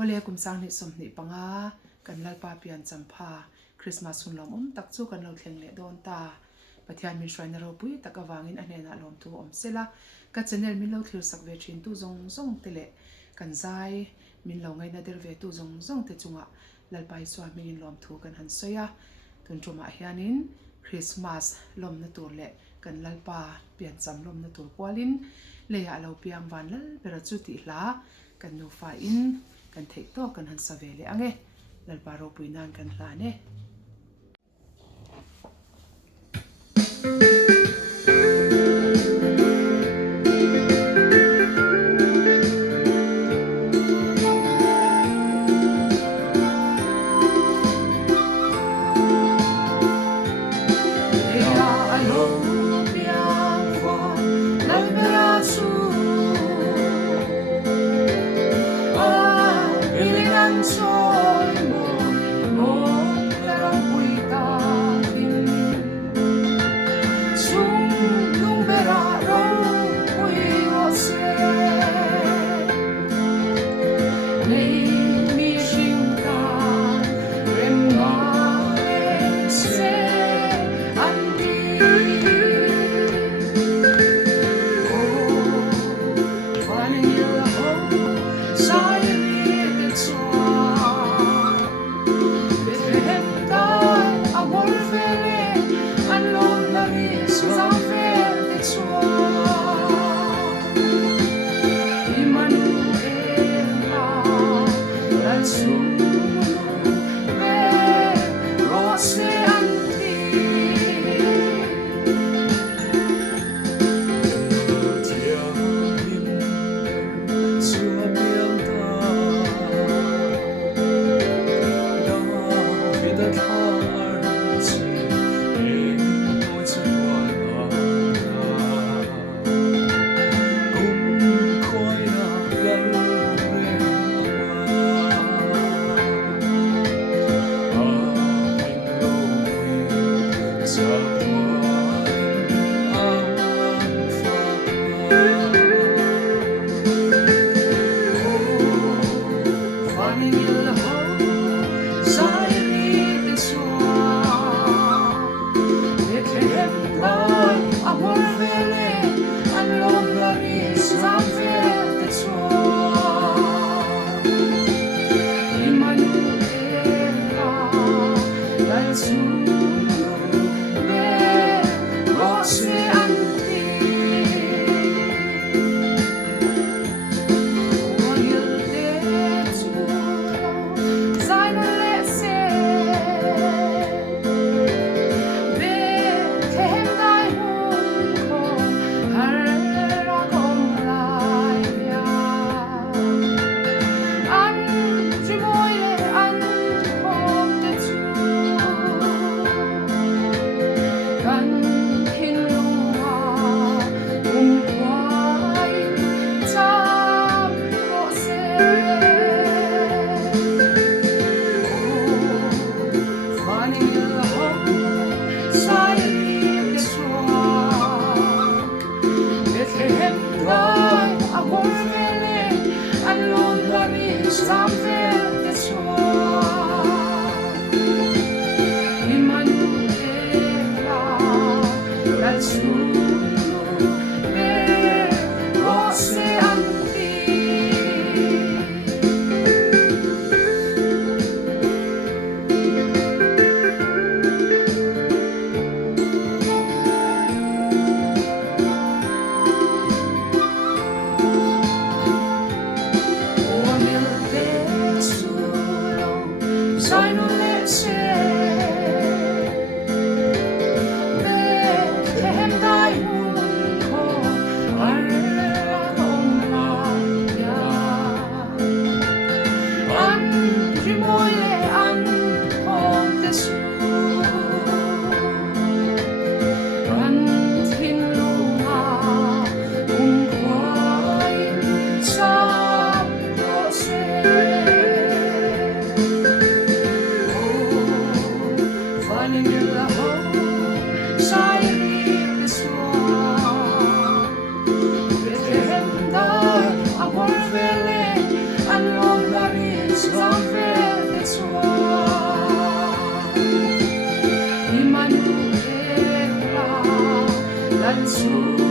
ole kum sang ni som ni panga kan lalpa pian champha Christmas hun lom tak chu kan lo thleng le don ta pathian min shraina ro pui tak awangin anena lom tu om sela ka channel min lo thlir sak ve thin tu zong zong tele kan zai min lo ngai na der ve tu zong zong te chunga lalpai swa min lom thu kan han soya tun tuma hianin Christmas lom na tur le kan lalpa pian cham lom na tur kwalin Leiah lo piang van Lalbera chu ti hla kan Nufa in kan thei to kan han sa ve le ange lalpa ro puinan kan hla ne kan su